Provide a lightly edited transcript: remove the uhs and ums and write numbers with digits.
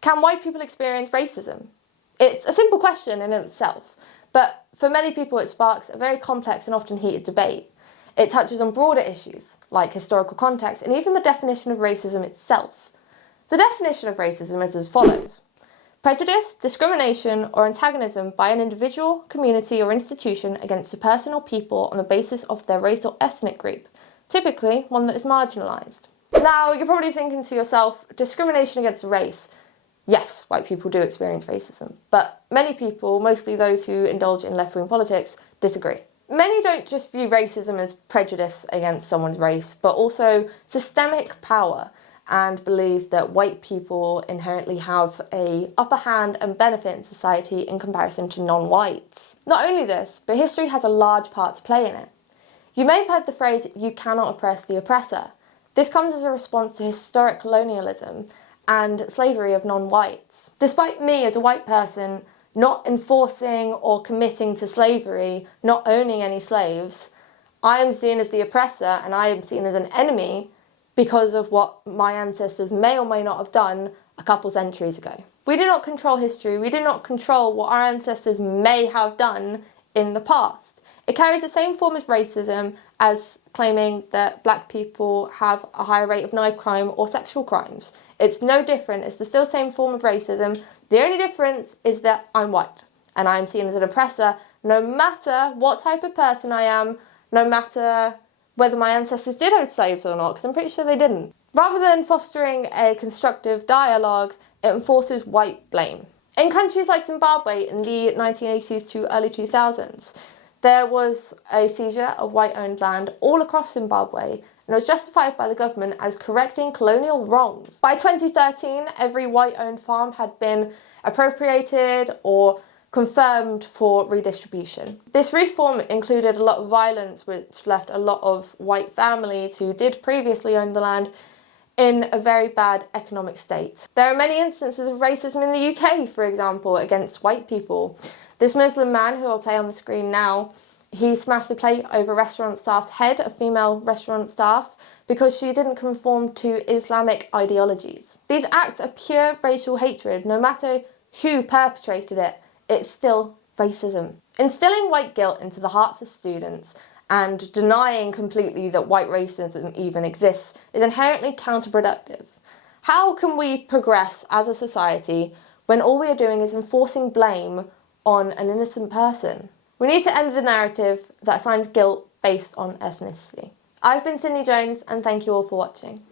Can white people experience racism? It's a simple question in itself, but for many people it sparks a very complex and often heated debate. It touches on broader issues, like historical context, and even the definition of racism itself. The definition of racism is as follows: prejudice, discrimination, or antagonism by an individual, community, or institution against a person or people on the basis of their race or ethnic group, typically one that is marginalised. Now, you're probably thinking to yourself, discrimination against race. Yes, white people do experience racism, but many people, mostly those who indulge in left-wing politics, disagree. Many don't just view racism as prejudice against someone's race, but also systemic power, and believe that white people inherently have an upper hand and benefit in society in comparison to non-whites. Not only this, but history has a large part to play in it. You may have heard the phrase, "you cannot oppress the oppressor." This comes as a response to historic colonialism and slavery of non-whites. Despite me as a white person not enforcing or committing to slavery, not owning any slaves, I am seen as the oppressor and I am seen as an enemy because of what my ancestors may or may not have done a couple centuries ago. We do not control history, we do not control what our ancestors may have done in the past. It carries the same form as racism as claiming that black people have a higher rate of knife crime or sexual crimes. It's no different, it's the still same form of racism. The only difference is that I'm white and I'm seen as an oppressor no matter what type of person I am, no matter whether my ancestors did own slaves or not, because I'm pretty sure they didn't. Rather than fostering a constructive dialogue, it enforces white blame. In countries like Zimbabwe in the 1980s to early 2000s, there was a seizure of white-owned land all across Zimbabwe, and it was justified by the government as correcting colonial wrongs. By 2013, every white-owned farm had been appropriated or confirmed for redistribution. This reform included a lot of violence, which left a lot of white families who did previously own the land in a very bad economic state. There are many instances of racism in the UK, for example, against white people. This Muslim man, who I'll play on the screen now, he smashed a plate over restaurant staff's head, a female restaurant staff, because she didn't conform to Islamic ideologies. These acts are pure racial hatred. No matter who perpetrated it, it's still racism. Instilling white guilt into the hearts of students and denying completely that white racism even exists is inherently counterproductive. How can we progress as a society when all we are doing is enforcing blame on an innocent person? We need to end the narrative that assigns guilt based on ethnicity. I've been Sydney Jones, and thank you all for watching.